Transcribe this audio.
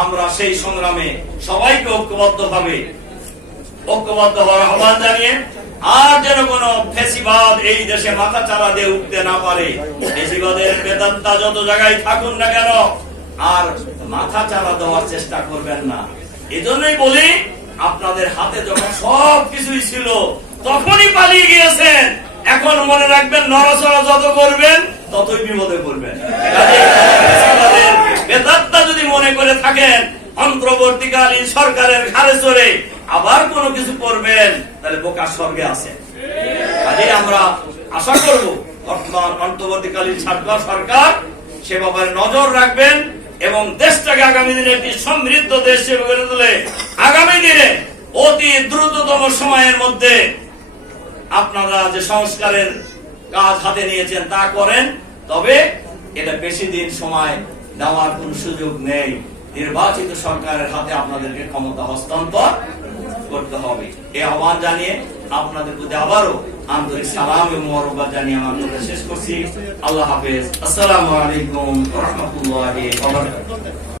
আমরা সেই সংগ্রামে সবাইকে ঐক্যবদ্ধ হওয়ার আহ্বান জানিয়ে, আর যেন কোন ফ্যাসিবাদ এই দেশে মাথা চারা দিয়ে উঠতে না পারে। ফ্যাসিবাদের বেদান্তা যত জায়গায় থাকুন না কেন, আর মাথা চারা দেওয়ার চেষ্টা করবেন না। এজন্যই বলি, আপনাদের হাতে যখন সব কিছুই ছিল তখনই পালিয়ে গিয়েছেন। এখন মনে রাখবেন, নড়াচড়া যত করবেন ততই বিপদে পড়বেন। বেদান্তা যদি মনে করে থাকেন অন্তর্বর্তীকালীন সরকারের ঘাড়ে চড়ে আবার কোনো কিছু করবেন, তাহলে বোকা স্বর্গে আছে। কাজে আমরা আশা করব বর্তমান অন্তর্বর্তীকালীন সরকার সে ব্যাপারে নজর রাখবেন এবং দেশটাকে আগামী দিনে একটি সমৃদ্ধ দেশ হিসেবে গড়ে তোলে আগামী দিনে অতি দ্রুততম সময়ের মধ্যে আপনারা যে সংস্কারের কাজ হাতে নিয়েছেন তা করেন। তবে এটা বেশি দিন সময় দেওয়ার কোন সুযোগ নেই। নির্বাচিত সরকারের হাতে আপনাদেরকে ক্ষমতা হস্তান্তর করতে হবে। এই আহ্বান জানিয়ে আপনাদের প্রতি আবারও আন্তরিক সালাম এবং মোবারকবাদ জানিয়ে আমার কথা শেষ করছি। আল্লাহ হাফেজ। আসসালামু আলাইকুম ওয়া রাহমাতুল্লাহি ওয়া বারাকাতুহু।